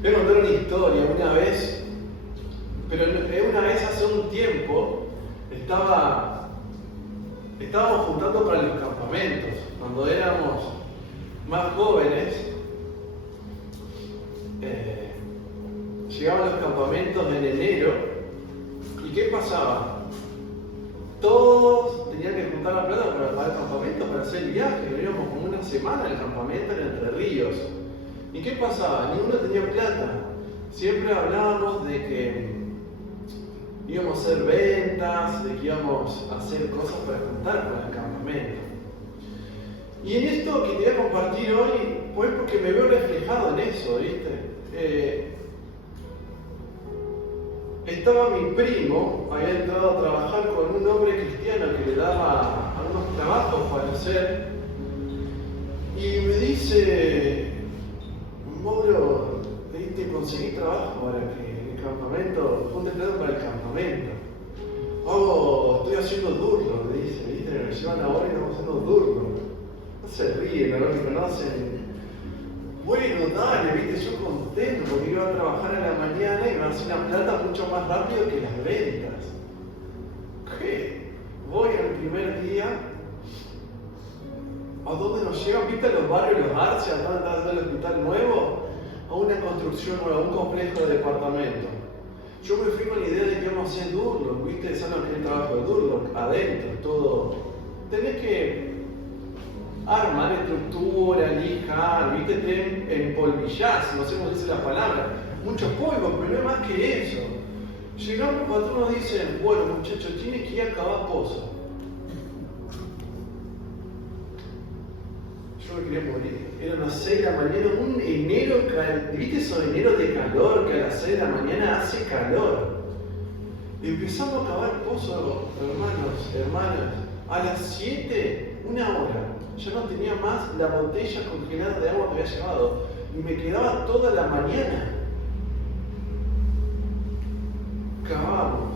Voy a contar una historia. Una vez hace un tiempo, estábamos juntando para los campamentos. Cuando éramos más jóvenes, llegaban los campamentos en enero. ¿Y qué pasaba? Todos tenían que juntar la plata para pagar el campamento, para hacer el viaje. Veníamos como una semana al campamento en Entre Ríos. ¿Y qué pasaba? Ninguno tenía plata. Siempre hablábamos de que íbamos a hacer ventas, de que íbamos a hacer cosas para juntar para el campamento. Y en esto que te voy a compartir hoy, pues porque me veo reflejado en eso, ¿viste? Estaba mi primo, había entrado a trabajar con un hombre cristiano que le daba algunos trabajos para hacer. Y me dice: Mauro, te conseguí trabajo para que el campamento, junte plata para el campamento. Estoy haciendo durlo, me dice, ¿viste? Me llevan ahora y estamos haciendo durlo. No se ríen, no me conocen. Bueno, dale, viste, yo contento porque iba a trabajar a la mañana y me iba a hacer una plata mucho más rápido que las ventas. ¿Qué? Voy al primer día. ¿A dónde nos llegan? ¿Viste a los barrios, los Arce, acá donde está el hospital nuevo? A una construcción nueva, un complejo de departamentos. Yo me fui con la idea de que íbamos a hacer Durlock, ¿viste? ¿Saben lo que es el trabajo de Durlock? Adentro, todo. Tenés que armar estructura, lijar, ¿viste? Te empolvillás, no sé cómo dice la palabra. Mucho polvo, pero no es más que eso. Llegamos, el patrón nos dice: bueno, muchachos, tiene que ir a cavar pozos. Yo me quería morir. Eran las 6 de la mañana, un enero, ¿viste esos eneros de calor que a las 6 de la mañana hace calor? Empezamos a cavar pozos, hermanas. A las 7, una hora. Ya no tenía más la botella congelada de agua que había llevado. Y me quedaba toda la mañana. Cavamos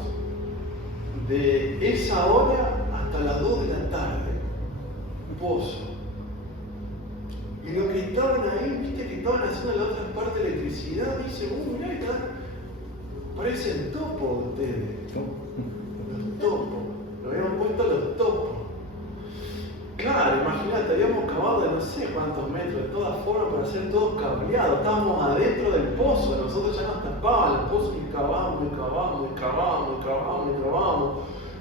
de esa hora hasta las 2 de la tarde. Pozo. Y los que estaban ahí, viste que estaban haciendo la otra parte de electricidad, dicen: mirá, parecen topos ustedes. Los topos. Nos habían puesto los topos. Claro, imagínate, habíamos cavado de no sé cuántos metros, de todas formas, para ser todos cableados. Estábamos adentro del pozo, nosotros ya nos tapaban el pozo y cavábamos, y cavábamos, y cavábamos, y cavábamos, y cavábamos.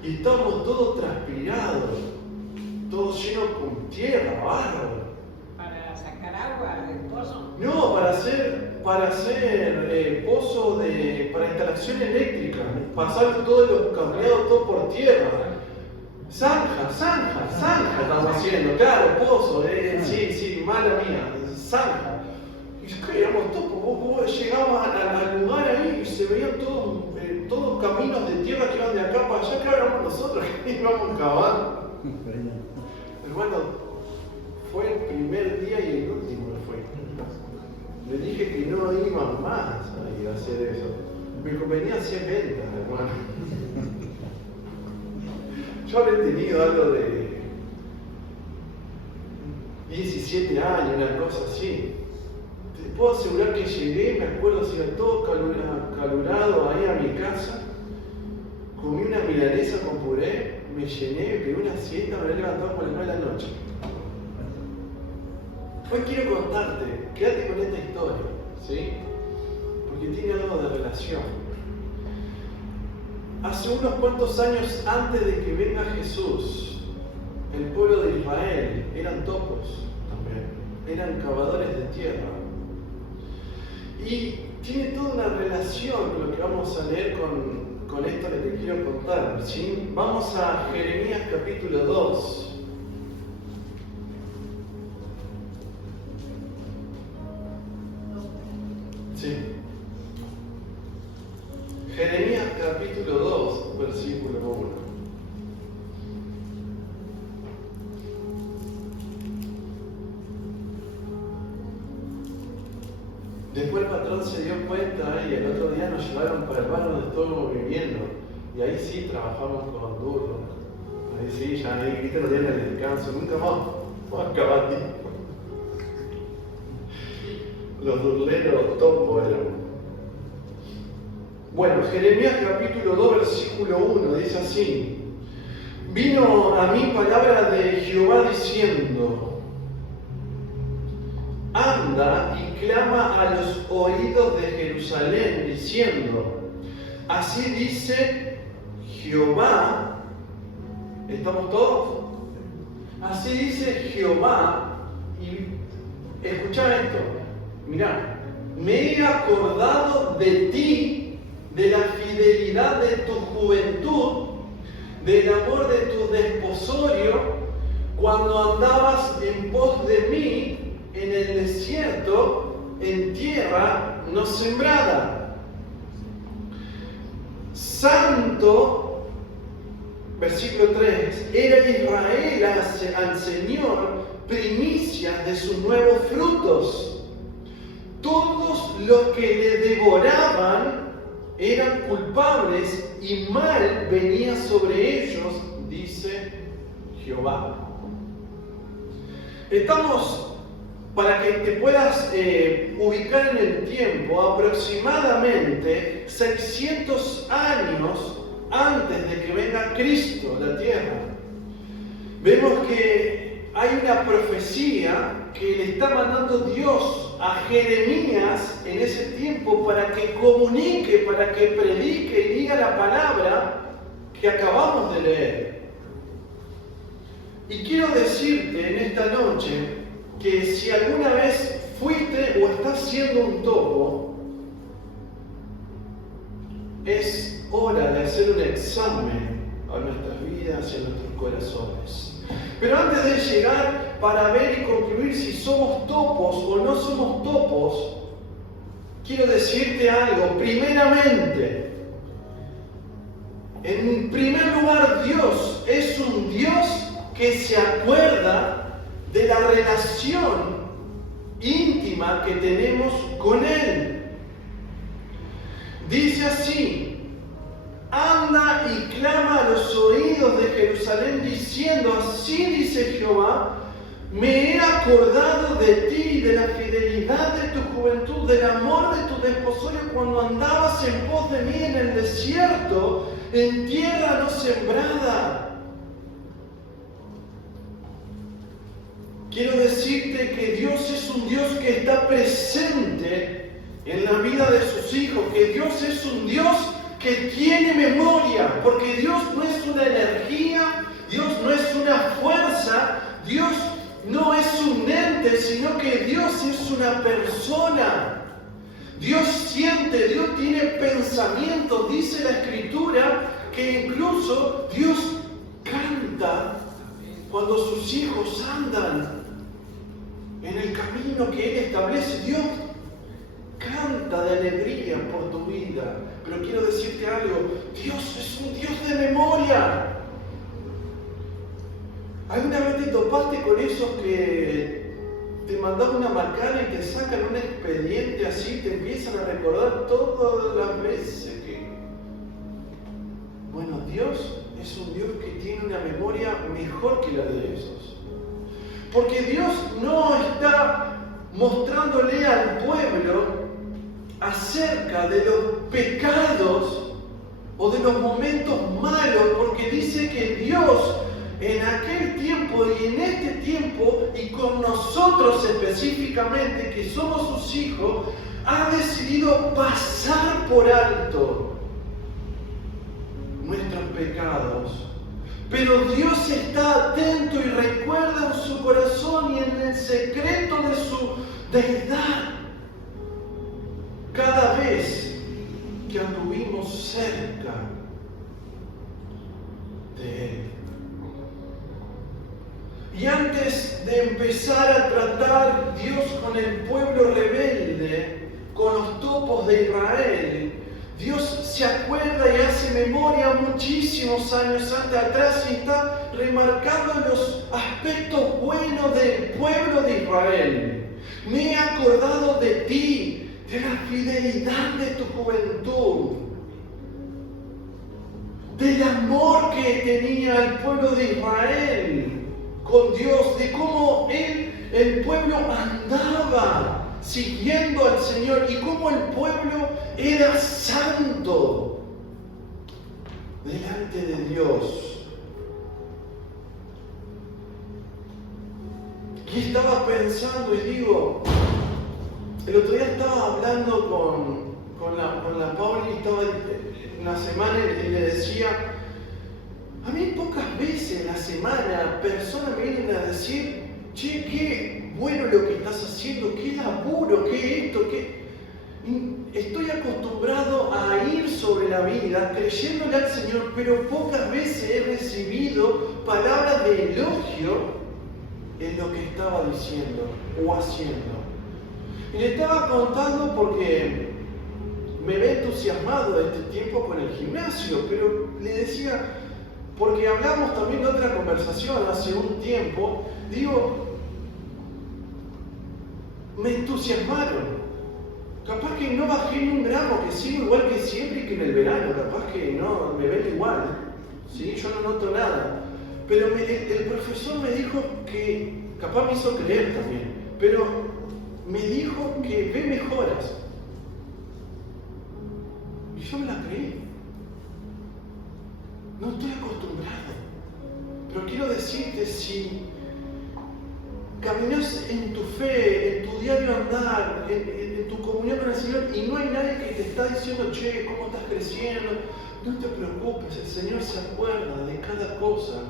Y estábamos todos transpirados, todos llenos con tierra, barro. ¿Para sacar agua del pozo? No, para hacer pozo para instalación eléctrica. Pasar todos los cableados, todo por tierra. Zanja estamos haciendo, claro, pozo, sí, mala mía, zanja. Y éramos todos, vos llegabas al lugar ahí y se veían todos caminos de tierra que iban de acá para allá, claro, éramos nosotros que íbamos cavando. Hermano, fue el primer día y el último que fue. Le dije que no iba más a hacer eso. Me convenía hacer ventas, hermano. Yo habré tenido algo de 17 años, una cosa así. Te puedo asegurar que llegué, me acuerdo, si iba todo calurado ahí a mi casa, comí una milanesa con puré, me llené, pegué una siesta, me había levantado por las 9 de la noche. Hoy quiero contarte, quédate con esta historia, ¿sí? Porque tiene algo de relación. Hace unos cuantos años antes de que venga Jesús, el pueblo de Israel eran topos también, eran cavadores de tierra. Y tiene toda una relación con lo que vamos a leer con esto que te quiero contar, ¿sí? Vamos a Jeremías capítulo 2. Sí. Jeremías capítulo 2, versículo 1. Después el patrón se dio cuenta y el otro día nos llevaron para el bar donde estábamos viviendo. Y ahí sí trabajamos con Durlock. Ahí sí, ya ahí viste los días de descanso. Nunca más vamos a acabar tiempo. Los burleros topo eran. Bueno, Jeremías capítulo 2, versículo 1, dice así: vino a mí palabra de Jehová diciendo: anda y clama a los oídos de Jerusalén, diciendo: así dice Jehová. ¿Estamos todos? Así dice Jehová. Y escucha esto. Mirá, me he acordado de ti, de la fidelidad de tu juventud, del amor de tu desposorio, cuando andabas en pos de mí en el desierto, en tierra no sembrada. Santo, versículo 3, era Israel al Señor primicias de sus nuevos frutos. Todos los que le devoraban eran culpables y mal venía sobre ellos, dice Jehová. Estamos, para que te puedas ubicar en el tiempo, aproximadamente 600 años antes de que venga Cristo a la tierra. Vemos que hay una profecía que le está mandando Dios a Jeremías en ese tiempo para que comunique, para que predique y diga la palabra que acabamos de leer. Y quiero decirte en esta noche que si alguna vez fuiste o estás siendo un topo, es hora de hacer un examen a nuestras vidas y a nuestros corazones. Pero antes de llegar para ver y concluir si somos topos o no somos topos, quiero decirte algo. Primeramente, en primer lugar, Dios es un Dios que se acuerda de la relación íntima que tenemos con Él. Dice así: anda y clama a los oídos de Jerusalén diciendo: así dice Jehová, me he acordado de ti y de la fidelidad de tu juventud, del amor de tu desposorio cuando andabas en pos de mí en el desierto, en tierra no sembrada. Quiero decirte que Dios es un Dios que está presente en la vida de sus hijos, que Dios es un Dios que tiene memoria, porque Dios no es una energía, Dios no es una fuerza, Dios no es un ente, sino que Dios es una persona. Dios siente, Dios tiene pensamientos. Dice la Escritura que incluso Dios canta cuando sus hijos andan en el camino que Él establece. Dios canta de alegría por tu vida. Pero quiero decirte algo: Dios es un Dios de memoria. ¿Alguna vez te topaste con esos que te mandan una macana y te sacan un expediente así, te empiezan a recordar todas las veces que... Bueno, Dios es un Dios que tiene una memoria mejor que la de esos. Porque Dios no está mostrándole al pueblo acerca de los pecados o de los momentos malos, porque dice que Dios en aquel tiempo y en este tiempo, y con nosotros específicamente, que somos sus hijos, ha decidido pasar por alto nuestros pecados. Pero Dios está atento y recuerda en su corazón y en el secreto de su deidad cada vez que anduvimos cerca de Él. Y antes de empezar a tratar Dios con el pueblo rebelde, con los topos de Israel, Dios se acuerda y hace memoria muchísimos años atrás y está remarcando los aspectos buenos del pueblo de Israel. Me he acordado de ti, de la fidelidad de tu juventud, del amor que tenía el pueblo de Israel con Dios, de cómo el pueblo andaba siguiendo al Señor y cómo el pueblo era santo delante de Dios. Y estaba pensando y digo, el otro día estaba hablando con la Pauli, estaba una semana y le decía, a mí pocas veces en la semana personas me vienen a decir, che, qué bueno lo que estás haciendo, qué laburo, qué esto, qué... Estoy acostumbrado a ir sobre la vida creyéndole al Señor, pero pocas veces he recibido palabras de elogio en lo que estaba diciendo o haciendo. Y le estaba contando porque me ve entusiasmado este tiempo con el gimnasio, pero le decía, porque hablamos también de otra conversación hace un tiempo, digo, me entusiasmaron. Capaz que no bajé ni un gramo, que sigo igual que siempre y que en el verano, capaz que no, me ven igual, ¿sí? Yo no noto nada. Pero el profesor me dijo que, capaz me hizo creer también, pero me dijo que ve mejoras. Y yo me la creí. No estoy acostumbrado. Pero quiero decirte, si caminas en tu fe, en tu diario andar, en tu comunión con el Señor, y no hay nadie que te está diciendo, che, ¿cómo estás creciendo? No te preocupes, el Señor se acuerda de cada cosa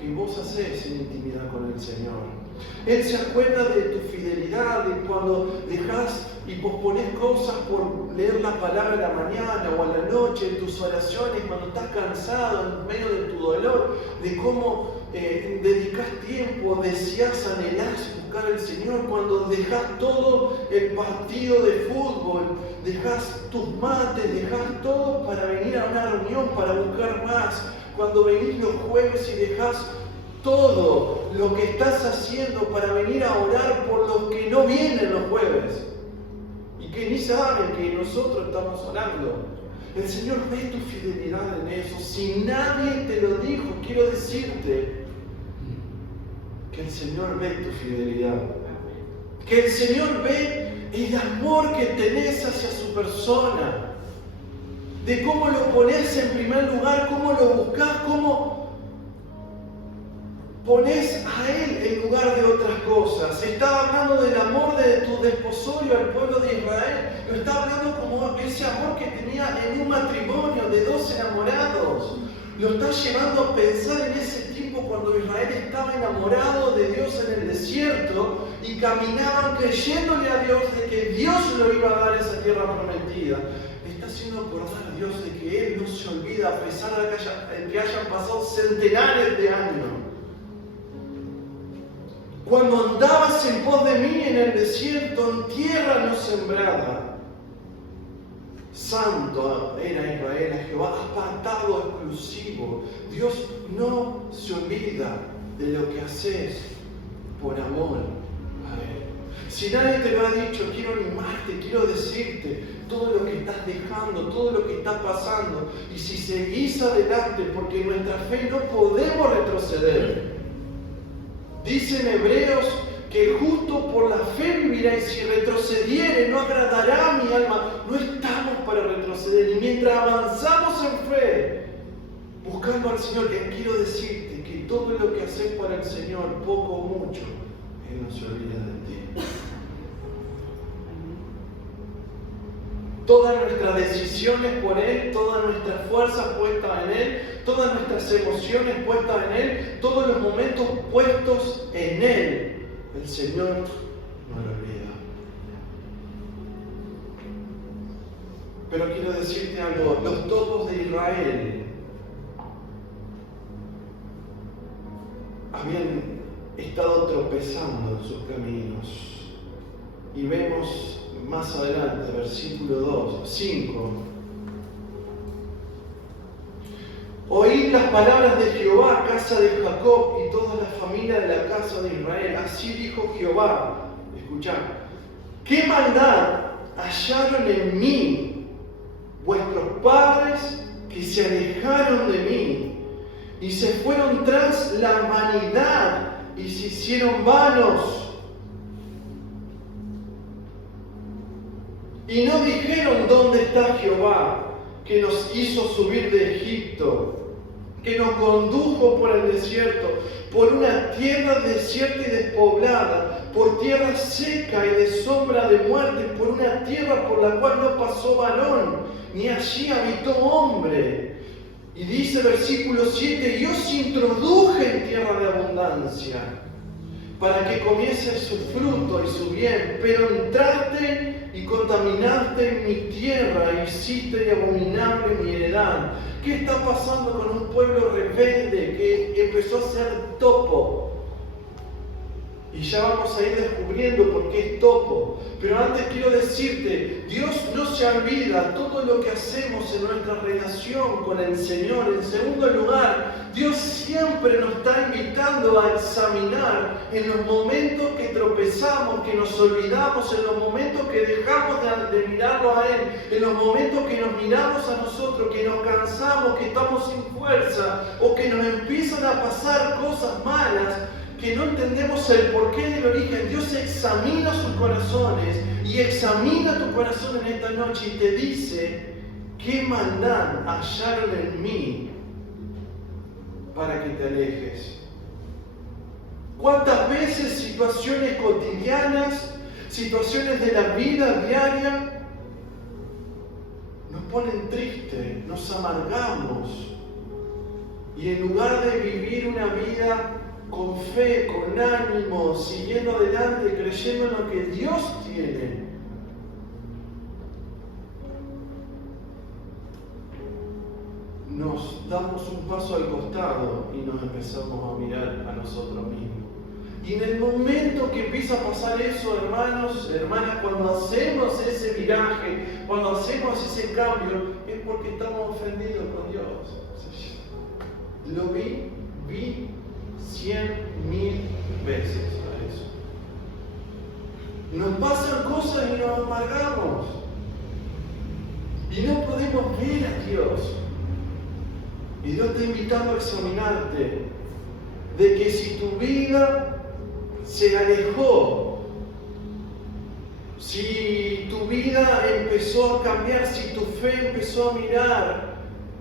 que vos haces en intimidad con el Señor. Él se acuerda de tu fidelidad, de cuando dejas y pospones cosas por leer la palabra a la mañana o a la noche, en tus oraciones, cuando estás cansado en medio de tu dolor, de cómo dedicas tiempo, deseas, anhelás buscar al Señor, cuando dejas todo el partido de fútbol, dejas tus mates, dejas todo para venir a una reunión, para buscar más, cuando venís los jueves y dejas todo lo que estás haciendo para venir a orar por los que no vienen los jueves y que ni saben que nosotros estamos orando. El Señor ve tu fidelidad en eso. Si nadie te lo dijo, quiero decirte que el Señor ve tu fidelidad. Que el Señor ve el amor que tenés hacia su persona. De cómo lo pones en primer lugar, cómo lo buscás, cómo pones a Él en lugar de otras cosas. Estaba hablando del amor de tu desposorio al pueblo de Israel. Lo estaba hablando como ese amor que tenía en un matrimonio de dos enamorados. Lo está llevando a pensar en ese tiempo cuando Israel estaba enamorado de Dios en el desierto y caminaban creyéndole a Dios de que Dios lo iba a dar esa tierra prometida. Está haciendo acordar a Dios de que Él no se olvida a pesar de que hayan pasado centenares de años. Cuando andabas en pos de mí en el desierto, en tierra no sembrada, santo era Israel a Jehová, apartado, exclusivo. Dios no se olvida de lo que haces por amor a Él. Si nadie te lo ha dicho, quiero animarte, quiero decirte todo lo que estás dejando, todo lo que está pasando. Y si seguís adelante, porque en nuestra fe no podemos retroceder. Dice en Hebreos que el justo por la fe vivirá, y si retrocediere no agradará a mi alma. No estamos para retroceder, y mientras avanzamos en fe, buscando al Señor, quiero decirte que todo lo que haces para el Señor, poco o mucho, Él no se olvida de ti. Todas nuestras decisiones por Él, todas nuestras fuerzas puestas en Él, todas nuestras emociones puestas en Él, todos los momentos puestos en Él, el Señor no lo olvida. Pero quiero decirte algo, los topos de Israel habían estado tropezando en sus caminos. Y vemos más adelante, versículo 5. Oíd las palabras de Jehová, casa de Jacob, y toda la familia de la casa de Israel. Así dijo Jehová. Escuchad. ¿Qué maldad hallaron en mí vuestros padres que se alejaron de mí y se fueron tras la vanidad y se hicieron vanos? Y no dijeron: ¿dónde está Jehová, que nos hizo subir de Egipto, que nos condujo por el desierto, por una tierra desierta y despoblada, por tierra seca y de sombra de muerte, por una tierra por la cual no pasó varón, ni allí habitó hombre? Y dice versículo 7: y os introduje en tierra de abundancia, para que comiese su fruto y su bien, pero entraste y contaminaste en mi tierra, y hiciste abominable mi heredad. ¿Qué está pasando con un pueblo rebelde que empezó a ser topo? Y ya vamos a ir descubriendo por qué es topo. Pero antes quiero decirte, Dios no se olvida todo lo que hacemos en nuestra relación con el Señor. En segundo lugar, Dios siempre nos está invitando a examinar en los momentos que tropezamos, que nos olvidamos, en los momentos que dejamos de mirarlo a Él, en los momentos que nos miramos a nosotros, que nos cansamos, que estamos sin fuerza, o que nos empiezan a pasar cosas malas, que no entendemos el porqué del origen. Dios examina sus corazones y examina tu corazón en esta noche y te dice: ¿qué maldad hallaron en mí para que te alejes? ¿Cuántas veces situaciones cotidianas, situaciones de la vida diaria, nos ponen tristes, nos amargamos, y en lugar de vivir una vida con fe, con ánimo, siguiendo adelante, creyendo en lo que Dios tiene, nos damos un paso al costado y nos empezamos a mirar a nosotros mismos. Y en el momento que empieza a pasar eso, hermanos, hermanas, cuando hacemos ese viraje, cuando hacemos ese cambio, es porque estamos ofendidos con Dios. Lo vi 100.000 veces a eso. Nos pasan cosas y nos amargamos. Y no podemos ver a Dios. Y Dios está invitando a examinarte de que si tu vida se alejó, si tu vida empezó a cambiar, si tu fe empezó a mirar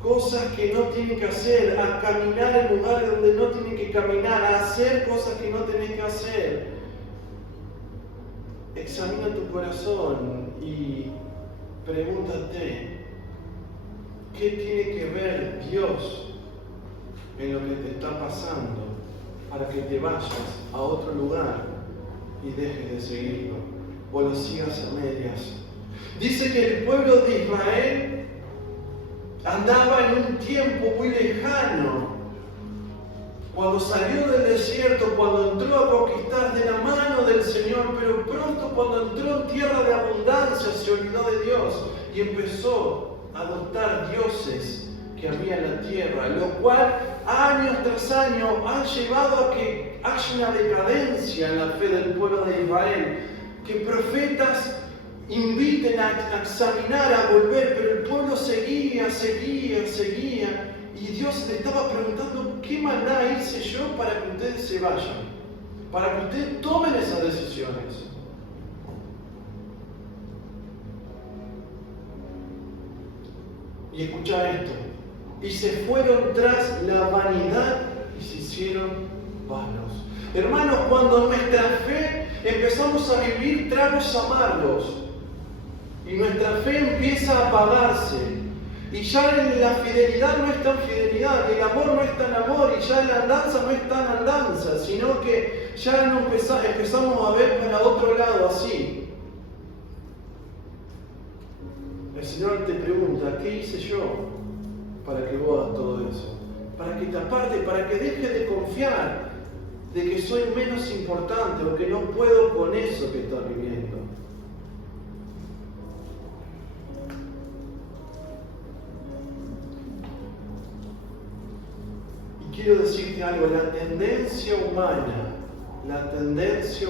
cosas que no tienen que hacer, a caminar en lugares donde no tienen que caminar, a hacer cosas que no tienen que hacer, examina tu corazón y pregúntate: ¿qué tiene que ver Dios en lo que te está pasando para que te vayas a otro lugar y dejes de seguirlo o lo sigas a medias? Dice que el pueblo de Israel andaba en un tiempo muy lejano. Cuando salió del desierto, cuando entró a conquistar de la mano del Señor, pero pronto cuando entró en tierra de abundancia se olvidó de Dios y empezó a adoptar dioses que había en la tierra, lo cual año tras año han llevado a que haya una decadencia en la fe del pueblo de Israel, que profetas inviten a examinar, a volver, pero el pueblo seguía, y Dios le estaba preguntando: ¿qué maldad hice yo para que ustedes se vayan? Para que ustedes tomen esas decisiones. Y escucha esto: y se fueron tras la vanidad y se hicieron vanos. Hermanos, cuando nuestra fe empezamos a vivir tragos amargos y nuestra fe empieza a apagarse, y ya la fidelidad no es tan fidelidad, el amor no es tan amor, y ya la andanza no es tan andanza, sino que ya no empezamos a ver para otro lado así. El Señor te pregunta: ¿qué hice yo para que vos hagas todo eso? Para que te apartes, para que dejes de confiar de que soy menos importante o que no puedo con eso que estás viviendo. Y quiero decirte algo: la tendencia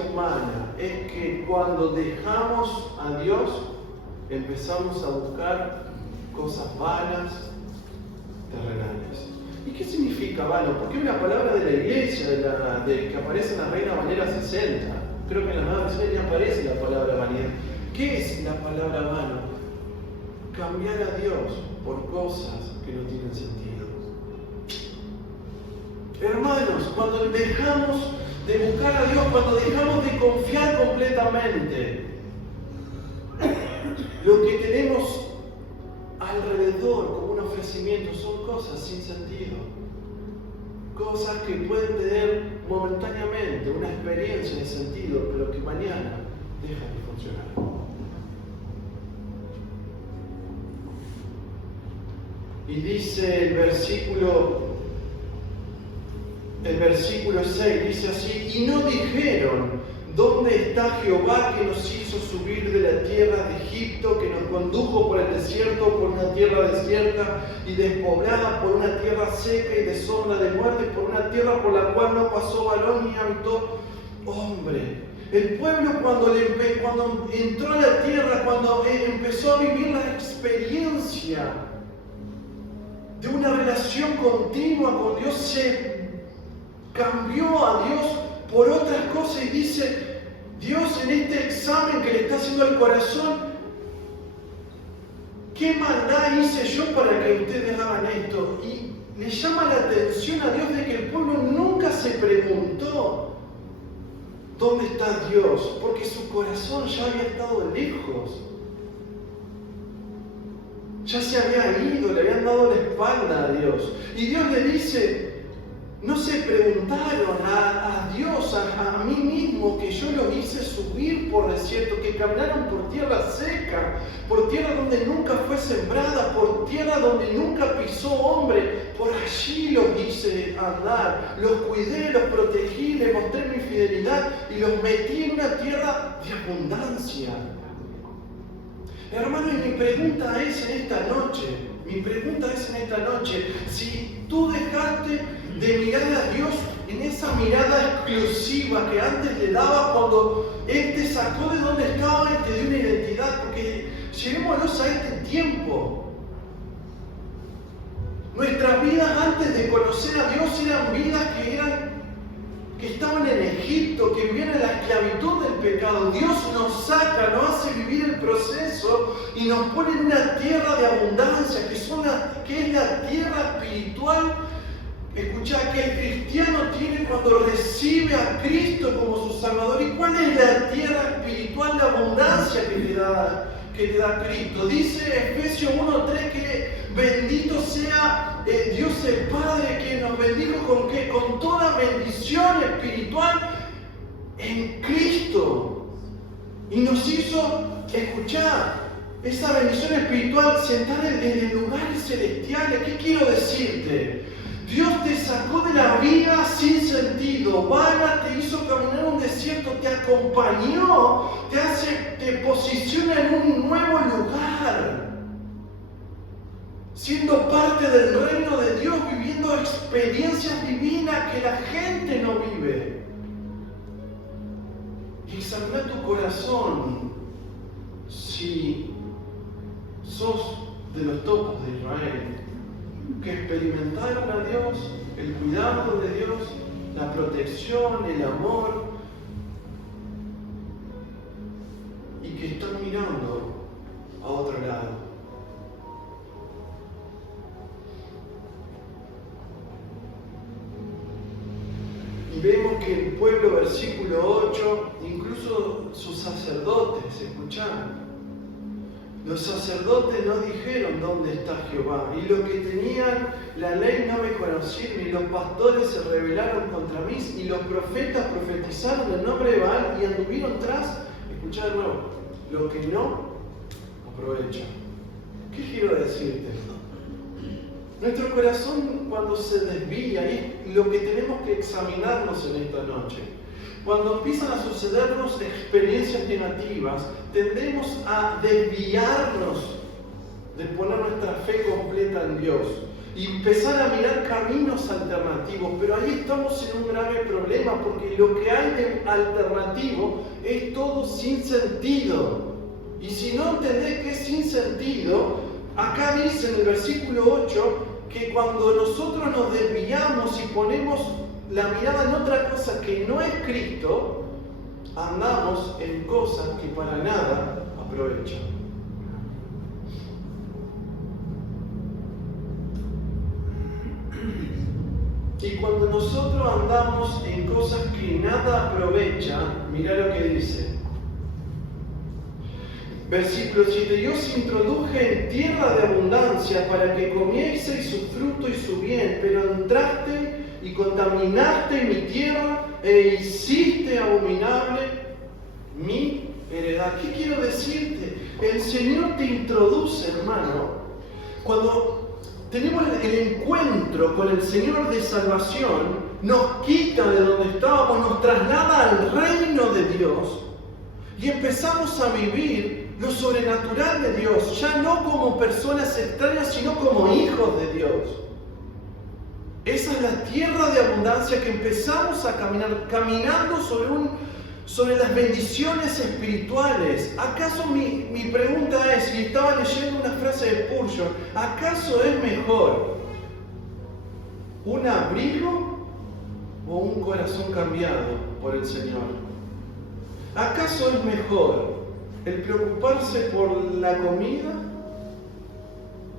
humana es que cuando dejamos a Dios empezamos a buscar cosas vanas, terrenales. ¿Y qué significa vano? Porque es una palabra de la iglesia, que aparece en la Reina Valera 60. Creo que en la Nueva Versión ya aparece la palabra vanidad. ¿Qué es la palabra vano? Cambiar a Dios por cosas que no tienen sentido. Hermanos, cuando dejamos de buscar a Dios, cuando dejamos de confiar completamente, lo que tenemos alrededor como un ofrecimiento son cosas sin sentido. Cosas que pueden tener momentáneamente una experiencia de sentido, pero que mañana dejan de funcionar. Y dice el versículo 6, dice así: y no dijeron, ¿dónde está Jehová que nos hizo subir de la tierra de Egipto, que nos condujo por el desierto, por una tierra desierta y despoblada, por una tierra seca y de sombra de muerte, por una tierra por la cual no pasó varón ni habitó hombre? El pueblo cuando entró a la tierra, cuando empezó a vivir la experiencia de una relación continua con Dios, se cambió a Dios por otras cosas y dice Dios en este examen que le está haciendo al corazón: ¿qué maldad hice yo para que ustedes hagan esto? Y le llama la atención a Dios de que el pueblo nunca se preguntó ¿dónde está Dios? Porque su corazón ya había estado lejos. Ya se había ido, le habían dado la espalda a Dios. Y Dios le dice: no se preguntaron a Dios, a mí mismo, que yo los hice subir por desierto, que caminaron por tierra seca, por tierra donde nunca fue sembrada, por tierra donde nunca pisó hombre. Por allí los hice andar, los cuidé, los protegí, les mostré mi fidelidad y los metí en una tierra de abundancia. Hermano, y mi pregunta es en esta noche, si tú dejaste de mirar a Dios en esa mirada exclusiva que antes le daba cuando Él te sacó de donde estaba y te dio una identidad, porque llevémonos a este tiempo. Nuestras vidas antes de conocer a Dios eran vidas que estaban en Egipto, que vivían en la esclavitud del pecado. Dios nos saca, nos hace vivir el proceso y nos pone en una tierra de abundancia, que es la tierra espiritual. Escuchá, que el cristiano tiene cuando recibe a Cristo como su Salvador. ¿Y cuál es la tierra espiritual de abundancia que te da Cristo? Dice Efesios 1:3 que bendito sea Dios el Padre, que nos bendijo ¿con qué? Con toda bendición espiritual en Cristo. Y nos hizo escuchar esa bendición espiritual sentada en lugares celestiales. ¿Qué quiero decirte? Dios te sacó de la vida sin sentido, vana, te hizo caminar un desierto, te acompañó, te posiciona en un nuevo lugar, siendo parte del reino de Dios, viviendo experiencias divinas que la gente no vive. Y examina tu corazón si sos de los topos de Israel, que experimentaron a Dios, el cuidado de Dios, la protección, el amor, y que están mirando a otro lado. Y vemos que el pueblo, versículo 8, incluso sus sacerdotes, escucharon. Los sacerdotes no dijeron dónde está Jehová, y los que tenían la ley no me conocieron, y los pastores se rebelaron contra mí, y los profetas profetizaron en nombre de Baal y anduvieron tras, escuchad de nuevo, lo que no aprovechan. ¿Qué quiero decirte? Nuestro corazón cuando se desvía, y lo que tenemos que examinarnos en esta noche, cuando empiezan a sucedernos experiencias negativas, tendemos a desviarnos de poner nuestra fe completa en Dios y empezar a mirar caminos alternativos. Pero ahí estamos en un grave problema, porque lo que hay de alternativo es todo sin sentido. Y si no entendés que es sin sentido, acá dice en el versículo 8 que cuando nosotros nos desviamos y ponemos la mirada en otra cosa que no es Cristo, andamos en cosas que para nada aprovecha. Y cuando nosotros andamos en cosas que nada aprovechan, mira lo que dice. Versículo 7. Yo os introduje en tierra de abundancia para que comieseis su fruto y su bien, pero entraste y contaminaste mi tierra e hiciste abominable mi heredad. ¿Qué quiero decirte? El Señor te introduce, hermano, cuando tenemos el encuentro con el Señor de salvación, nos quita de donde estábamos, nos traslada al reino de Dios y empezamos a vivir lo sobrenatural de Dios, ya no como personas extrañas, sino como hijos de Dios. Esa es la tierra de abundancia que empezamos a caminar, caminando sobre las bendiciones espirituales. ¿Acaso mi pregunta es, y estaba leyendo una frase de Spurgeon, ¿acaso es mejor un abrigo o un corazón cambiado por el Señor? ¿Acaso es mejor el preocuparse por la comida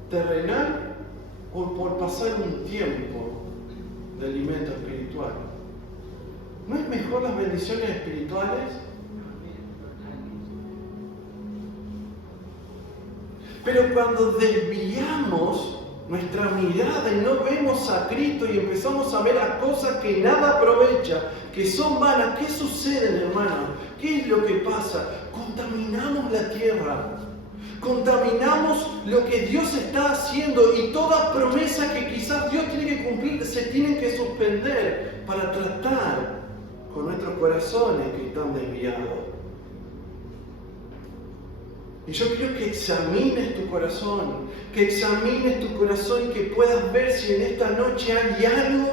terrenal o por pasar un tiempo de alimento espiritual? ¿No es mejor las bendiciones espirituales? Pero cuando desviamos nuestra mirada y no vemos a Cristo y empezamos a ver a cosas que nada aprovechan, que son vanas, ¿qué sucede, hermano? ¿Qué es lo que pasa? Contaminamos la tierra. Contaminamos lo que Dios está haciendo y toda promesa que quizás Dios tiene que cumplir se tiene que suspender para tratar con nuestros corazones que están desviados. Y yo quiero que examines tu corazón y que puedas ver si en esta noche hay algo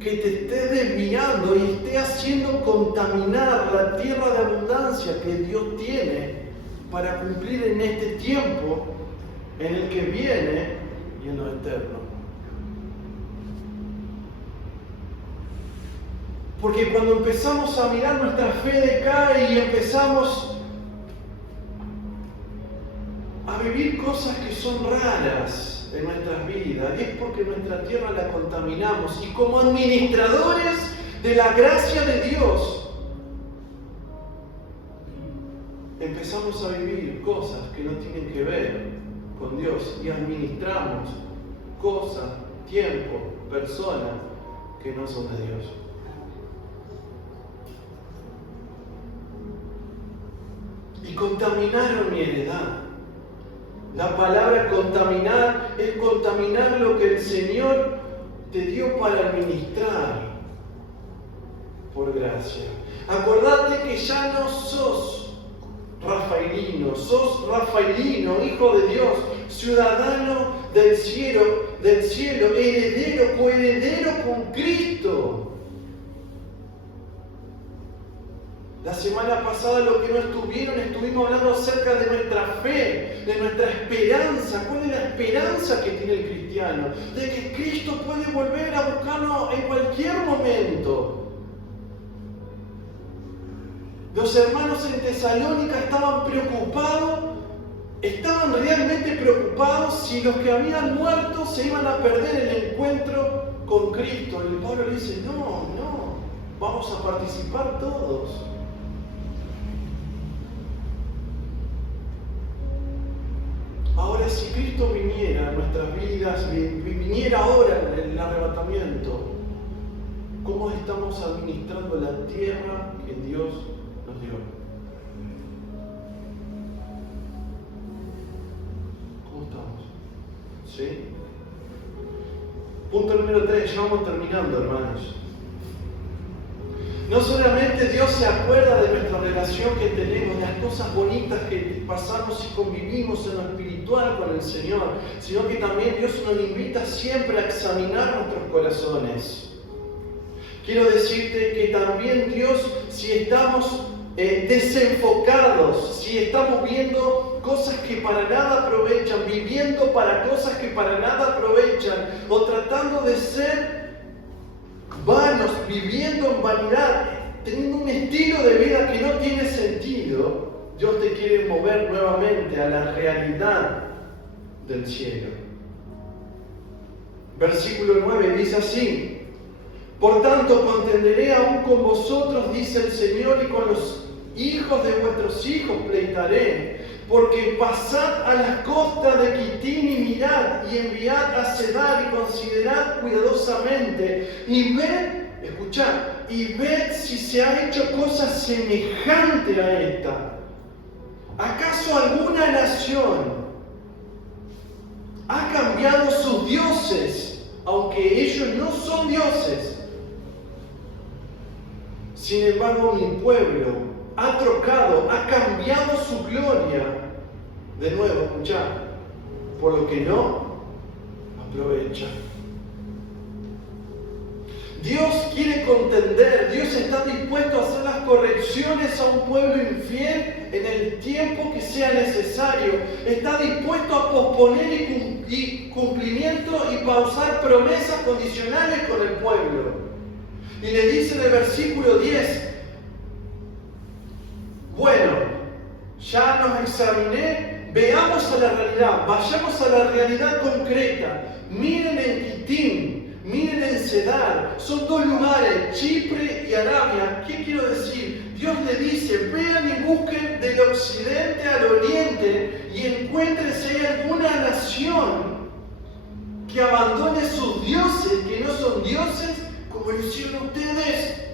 que te esté desviando y esté haciendo contaminar la tierra de abundancia que Dios tiene para cumplir en este tiempo en el que viene y en lo eterno. Porque cuando empezamos a mirar, nuestra fe decae y empezamos a vivir cosas que son raras en nuestras vidas, y es porque nuestra tierra la contaminamos, y como administradores de la gracia de Dios empezamos a vivir cosas que no tienen que ver con Dios y administramos cosas, tiempo, personas que no son de Dios. Y contaminaron mi heredad. La palabra contaminar es contaminar lo que el Señor te dio para administrar por gracia. Acordate que ya no sos rafaelino, hijo de Dios, ciudadano del cielo, heredero, coheredero con Cristo. La semana pasada, los que no estuvimos hablando acerca de nuestra fe, de nuestra esperanza. ¿Cuál es la esperanza que tiene el cristiano? De que Cristo puede volver a buscarnos en cualquier momento. Los hermanos en Tesalónica estaban realmente preocupados si los que habían muerto se iban a perder el encuentro con Cristo. Y Pablo le dice, no, vamos a participar todos. Ahora, si Cristo viniera a nuestras vidas, viniera ahora en el arrebatamiento, ¿cómo estamos administrando la tierra que Dios nos dio? ¿Cómo estamos? ¿Sí? Punto número 3, ya vamos terminando, hermanos. No solamente Dios se acuerda de nuestra relación que tenemos, de las cosas bonitas que pasamos y convivimos en lo espiritual con el Señor, sino que también Dios nos invita siempre a examinar nuestros corazones. Quiero decirte que también Dios, si estamos desenfocados, si estamos viendo cosas que para nada aprovechan, viviendo para cosas que para nada aprovechan, o tratando de ser vanos, viviendo en vanidad, teniendo un estilo de vida que no tiene sentido, Dios te quiere mover nuevamente a la realidad del cielo. Versículo 9 dice así: por tanto contenderé aún con vosotros, dice el Señor, y con los hijos de vuestros hijos pleitaré, porque pasad a las costas de Quitín y mirad, y enviad a Cedar y considerad cuidadosamente, y ved, escuchad, y ved si se ha hecho cosa semejante a esta. ¿Acaso alguna nación ha cambiado sus dioses, aunque ellos no son dioses? Sin embargo, mi pueblo ha trocado, ha cambiado su gloria. De nuevo, escuchad, por lo que no aprovecha. Dios quiere contender, Dios está dispuesto a hacer las correcciones a un pueblo infiel en el tiempo que sea necesario. Está dispuesto a posponer y cumplimiento y pausar promesas condicionales con el pueblo. Y le dice en el versículo 10, bueno, ya nos examiné, veamos a la realidad, vayamos a la realidad concreta. Miren en Quitín, miren en Cedar, son dos lugares, Chipre y Arabia. ¿Qué quiero decir? Dios le dice, vean y busquen del occidente al oriente y encuentren si hay alguna nación que abandone sus dioses, que no son dioses, como lo hicieron ustedes.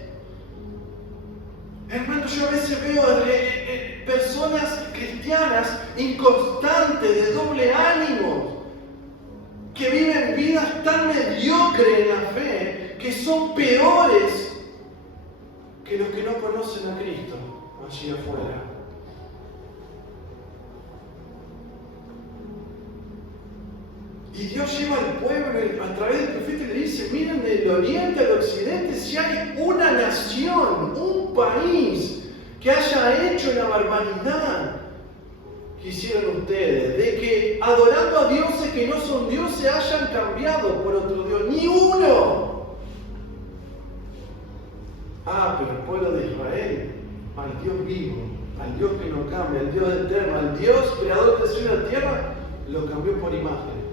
Hermano, yo a veces veo personas cristianas inconstantes, de doble ánimo, que viven vidas tan mediocres en la fe, que son peores que los que no conocen a Cristo allí afuera. Y Dios lleva al pueblo a través del profeta y le dice, miren del oriente al occidente si hay una nación, un país que haya hecho la barbaridad que hicieron ustedes, de que adorando a dioses que no son dioses hayan cambiado por otro Dios, ni uno. Pero el pueblo de Israel, al Dios vivo, al Dios que no cambia, al Dios eterno, al Dios creador del cielo y la tierra, lo cambió por imagen.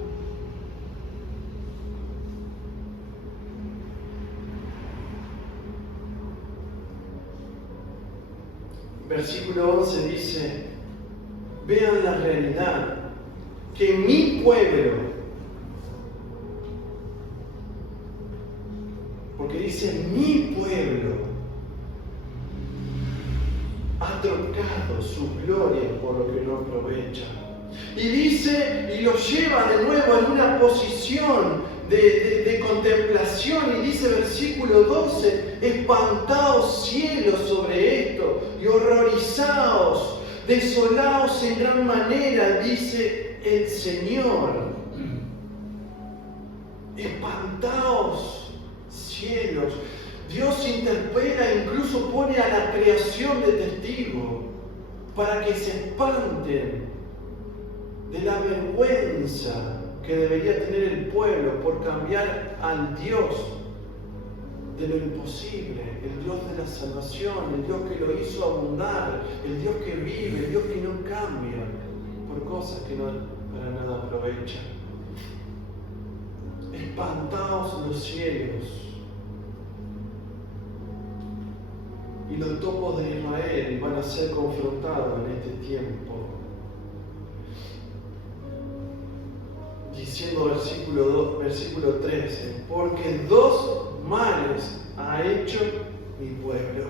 Versículo 11 dice, vean la realidad, que mi pueblo, porque dice mi pueblo, ha trocado su gloria por lo que no aprovecha. Y dice, y lo lleva de nuevo en una posición de contemplación, y dice versículo 12, espantaos cielos sobre esto, y horrorizaos, desolaos en gran manera, dice el Señor. Espantaos cielos. Dios interpela, incluso pone a la creación de testigo, para que se espanten de la vergüenza que debería tener el pueblo por cambiar al Dios de lo imposible, el Dios de la salvación, el Dios que lo hizo abundar, el Dios que vive, el Dios que no cambia por cosas que no para nada aprovechan. Espantaos los cielos. Y los topos de Israel van a ser confrontados en este tiempo. Diciendo versículo 13, porque dos males ha hecho mi pueblo.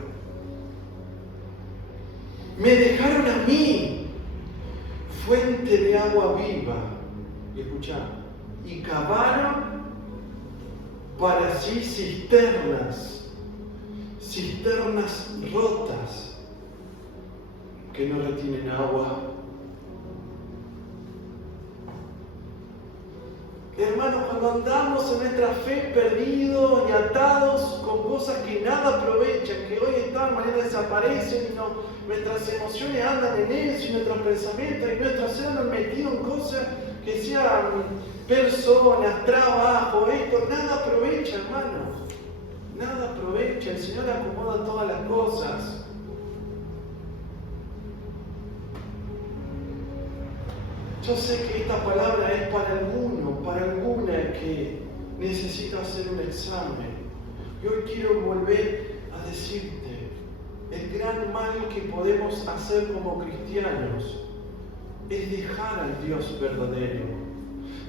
Me dejaron a mí, fuente de agua viva, y escuchá, y cavaron para sí cisternas rotas que no retienen agua. Hermanos, cuando andamos en nuestra fe perdidos y atados con cosas que nada aprovechan, que hoy están, mañana desaparecen, y nuestras emociones andan en eso, y nuestros pensamientos y nuestras ser andan metidos en cosas que sean personas, trabajo, esto, nada aprovecha, hermanos. Nada aprovecha, el Señor acomoda todas las cosas. Yo sé que esta palabra es para alguna que necesita hacer un examen. Y hoy quiero volver a decirte, el gran mal que podemos hacer como cristianos es dejar al Dios verdadero,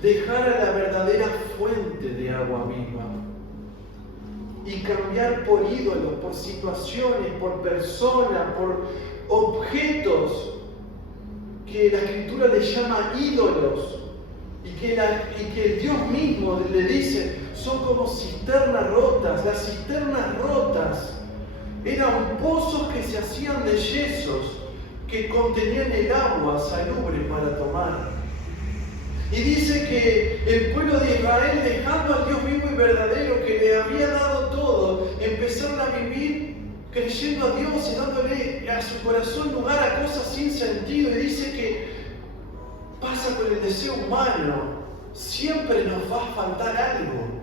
dejar a la verdadera fuente de agua viva y cambiar por ídolos, por situaciones, por personas, por objetos que la Escritura le llama ídolos y que el Dios mismo le dice son como cisternas rotas. Las cisternas rotas eran pozos que se hacían de yesos que contenían el agua salubre para tomar. Y dice que el pueblo de Israel, dejando al Dios vivo y verdadero que le había dado todo, empezaron a vivir creyendo a Dios y dándole a su corazón lugar a cosas sin sentido. Y dice que pasa con el deseo humano. Siempre nos va a faltar algo.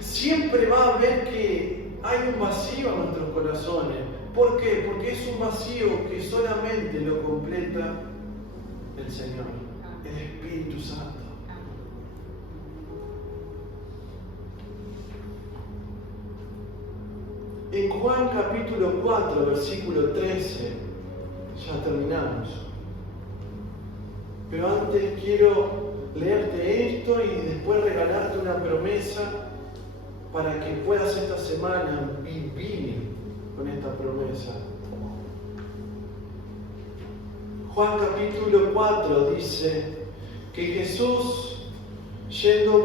Siempre va a haber que hay un vacío en nuestros corazones. ¿Por qué? Porque es un vacío que solamente lo completa el Señor, el Espíritu Santo. En Juan capítulo 4, versículo 13, ya terminamos. Pero antes quiero leerte esto y después regalarte una promesa para que puedas esta semana vivir con esta promesa. Juan capítulo 4 dice que Jesús,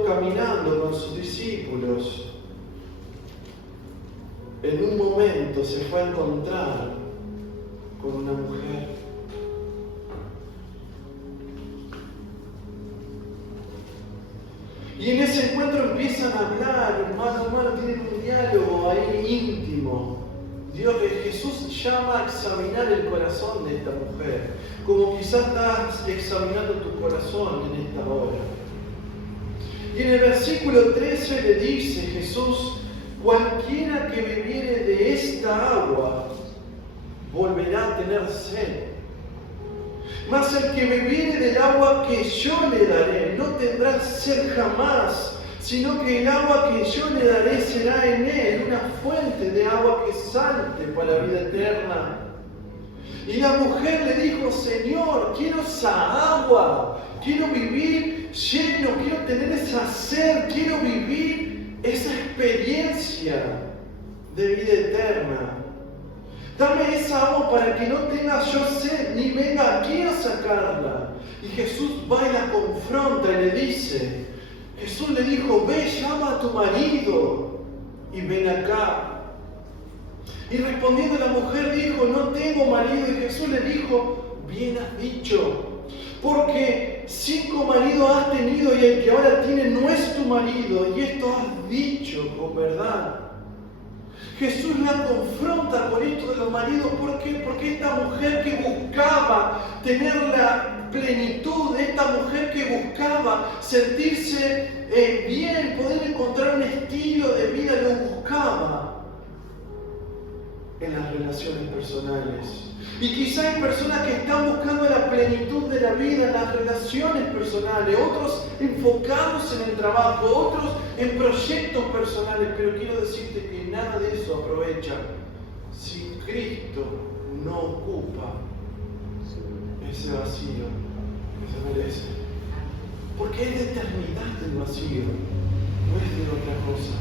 caminando con sus discípulos, en un momento se fue a encontrar con una mujer. Y en ese encuentro empiezan a hablar, mano a mano, tienen un diálogo ahí íntimo. Jesús llama a examinar el corazón de esta mujer, como quizás estás examinando tu corazón en esta hora. Y en el versículo 13 le dice Jesús: cualquiera que bebiere de esta agua volverá a tener sed. Mas el que bebiere del agua que yo le daré no tendrá sed jamás, sino que el agua que yo le daré será en él una fuente de agua que salte para la vida eterna. Y la mujer le dijo: Señor, quiero esa agua, quiero vivir lleno, quiero tener esa sed, quiero vivir esa experiencia de vida eterna. Dame esa agua para que no tenga yo sed, ni venga aquí a sacarla. Y Jesús va y la confronta y le dice, Jesús le dijo: ve, llama a tu marido y ven acá. Y respondiendo la mujer dijo: no tengo marido. Y Jesús le dijo: bien has dicho, porque 5 maridos has tenido y el que ahora tiene no es tu marido, y esto has dicho con verdad. Jesús la confronta con esto de los maridos. ¿Por qué? Porque esta mujer que buscaba tener la plenitud, esta mujer que buscaba sentirse bien, poder encontrar un estilo de vida, lo buscaba en las relaciones personales. Y quizá hay personas que están buscando la plenitud de la vida en las relaciones personales, otros enfocados en el trabajo, otros en proyectos personales, pero quiero decirte que nada de eso aprovecha si Cristo no ocupa ese vacío que se merece. Porque es de eternidad el vacío, no es de otra cosa.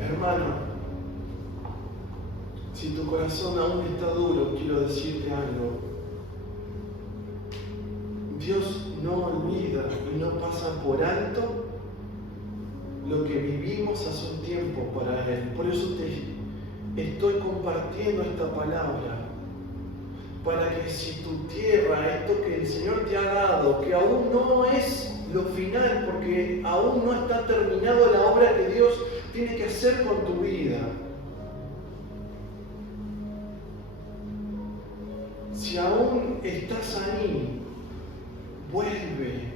Hermano, si tu corazón aún está duro, quiero decirte algo. Dios no olvida y no pasa por alto lo que vivimos hace un tiempo para Él. Por eso te estoy compartiendo esta palabra, para que si tu tierra, esto que el Señor te ha dado, que aún no es lo final, porque aún no está terminado la obra que Dios tiene que hacer con tu vida. Si aún estás ahí, vuelve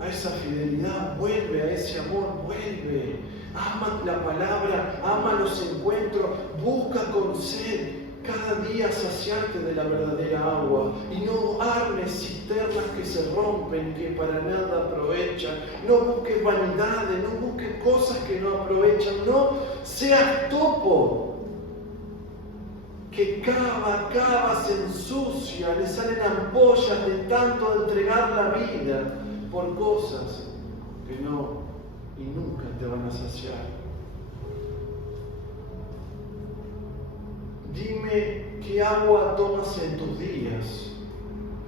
a esa fidelidad, vuelve a ese amor, vuelve. Ama la palabra, ama los encuentros, busca con sed cada día saciarte de la verdadera agua y no armes cisternas que se rompen, que para nada aprovechan. No busques vanidades, no busques cosas que no aprovechan. No seas topo que cava, se ensucia, le salen ampollas de tanto entregar la vida por cosas que no y nunca te van a saciar. Dime qué agua tomas en tus días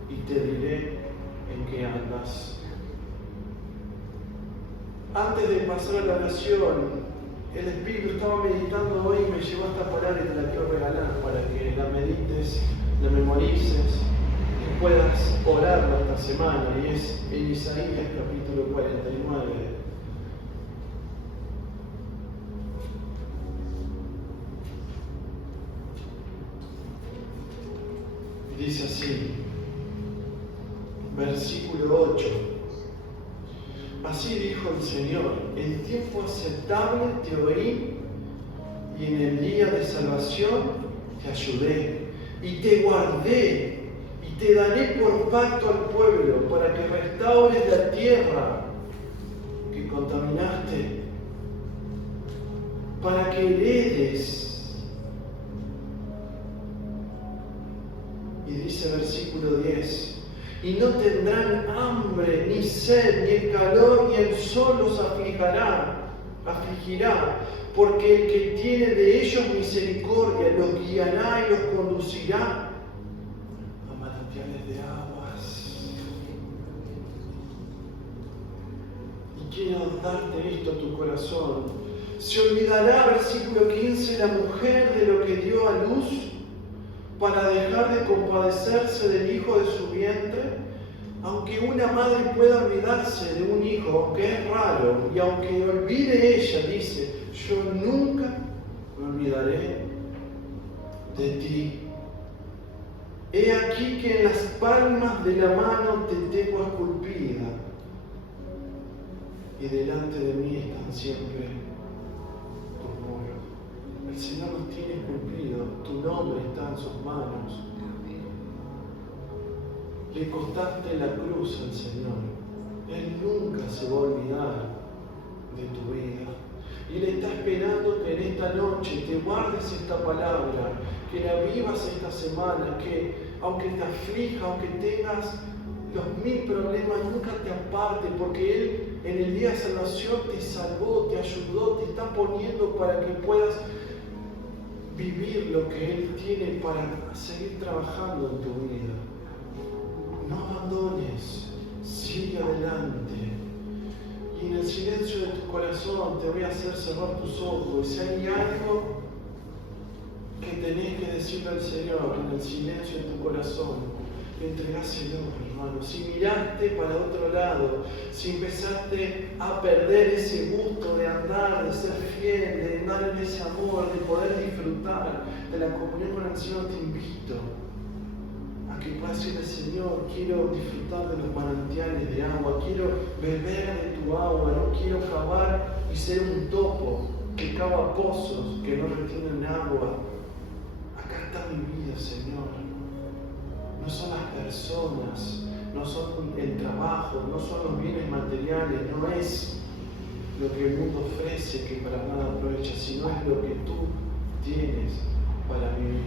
y te diré en qué andas. Antes de pasar a la oración, el Espíritu estaba meditando hoy y me llevó a esta palabra y te la quiero regalar para que la medites, la memorices y puedas orarla esta semana. Y es en Isaías capítulo 49. Dice así, versículo 8. Así dijo el Señor, en tiempo aceptable te oí y en el día de salvación te ayudé y te guardé y te daré por pacto al pueblo para que restaures la tierra que contaminaste, para que heredes. Y dice versículo 10, y no tendrán hambre, ni sed, ni el calor, ni el sol los afligirá, porque el que tiene de ellos misericordia los guiará y los conducirá a manantiales de aguas. Y quiero darte esto a tu corazón. Se olvidará, versículo 15, la mujer de lo que dio a luz, para dejar de compadecerse del hijo de su vientre. Aunque una madre pueda olvidarse de un hijo, aunque es raro, y aunque olvide ella, dice, yo nunca me olvidaré de ti. He aquí que en las palmas de la mano te tengo esculpida, y delante de mí están siempre tus muros. El Señor nos tiene esculpido, tu nombre está en sus manos. Le costaste la cruz al Señor. Él nunca se va a olvidar de tu vida. Y Él está esperando que en esta noche te guardes esta palabra, que la vivas esta semana, que aunque te aflija, aunque tengas los 1000 problemas, nunca te aparte, porque Él en el día de salvación te salvó, te ayudó, te está poniendo para que puedas vivir lo que Él tiene para seguir trabajando en tu vida. No abandones, sigue adelante. Y en el silencio de tu corazón te voy a hacer cerrar tus ojos. Si hay algo que tenés que decirle al Señor en el silencio de tu corazón, entregáselo, hermano. Si miraste para otro lado, si empezaste a perder ese gusto de andar, de ser fiel, de andar en ese amor, de poder disfrutar de la comunión con el Señor, te invito a que puedas decirle, Señor, quiero disfrutar de los manantiales de agua, quiero beber de tu agua, no quiero cavar y ser un topo que cava pozos que no retienen agua. Acá está mi vida, Señor. No son las personas, no son el trabajo, no son los bienes materiales, no es lo que el mundo ofrece que para nada aprovecha, sino es lo que tú tienes para mi vida.